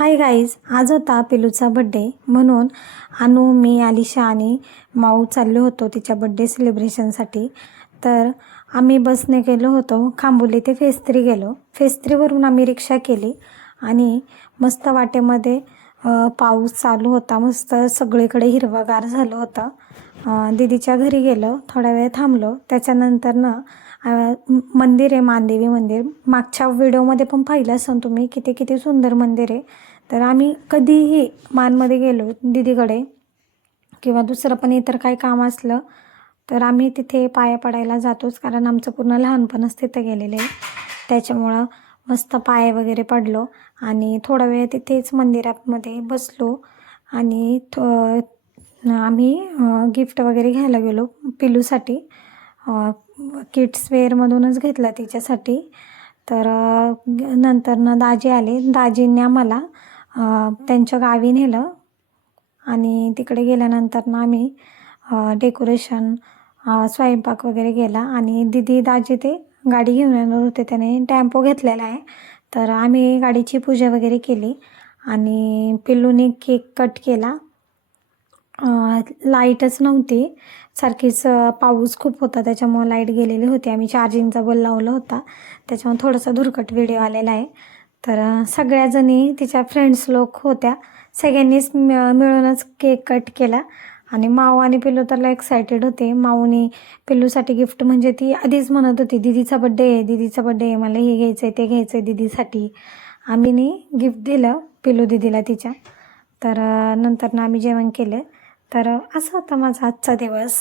Hi guys, आज होता पिलूचा birthday म्हणून अनु, मी, आलिशा आणि माऊ चाललो होतो तिच्या बड्डे सेलिब्रेशनसाठी. तर आम्ही बसने गेलो होतो खांबोली ते फेज 3 गेलो. फेज 3वरून आम्ही रिक्षा केली आणि मस्त वाटेमध्ये पाऊस चालू होता. मस्त सगळीकडे हिरवागार झालं होतं. दीदीच्या घरी गेलो, थोडा वेळ थांबलो. त्याच्यानंतर मंदिर आहे, मानदेवी मंदिर. मागच्या व्हिडिओमध्ये पण पाहिलं असेल तुम्ही, किती सुंदर मंदिर आहे. तर आम्ही कधीही मानमध्ये गेलो दीदीकडे किंवा दुसरं पण इतर काही काम असलं तर आम्ही तिथे पाया पडायला जातोच, कारण आमचं पूर्ण लहानपणच तिथं गेलेलं आहे. त्याच्यामुळं मस्त पाय वगैरे पडलो आणि थोडा वेळ तिथेच मंदिरामध्ये बसलो आणि आम्ही गिफ्ट वगैरे घ्यायला गेलो पिलूसाठी. किड्स वेअरमधूनच घेतलं तिच्यासाठी. तर नंतर दाजी आले. दाजींनी आम्हाला त्यांच्या गावी नेलं आणि तिकडे गेल्यानंतर आम्ही डेकोरेशन, स्वयंपाक वगैरे केला आणि दाजी ते गाडी घेऊन येणार होते, त्याने टेम्पो घेतलेला आहे. तर आम्ही गाडीची पूजा वगैरे केली आणि पिल्लूने केक कट केला. लाईटच नव्हती, सारखीच पाऊस खूप होता त्याच्यामुळे लाईट गेलेली होती. आम्ही चार्जिंगचा बल्ब लावला होता, त्याच्यामुळे थोडासा धुरकट व्हिडिओ आलेला आहे. तर सगळ्याजणी तिच्या फ्रेंड्स लोक होत्या, सगळ्यांनीच मिळूनच केक कट केला आणि माऊ आणि पिल्लू तर एक्सायटेड होते. माऊनी पिल्लूसाठी गिफ्ट, म्हणजे ती आधीच म्हणत होती दीदीचा बड्डे आहे, दीदीचा बड्डे आहे, मला हे घ्यायचं आहे ते घ्यायचं आहे दीदीसाठी. आम्ही गिफ्ट दिलं पिल्लू दीदीला तिच्या. तर नंतर आम्ही जेवण केलं. तर असा होता माझा आजचा दिवस.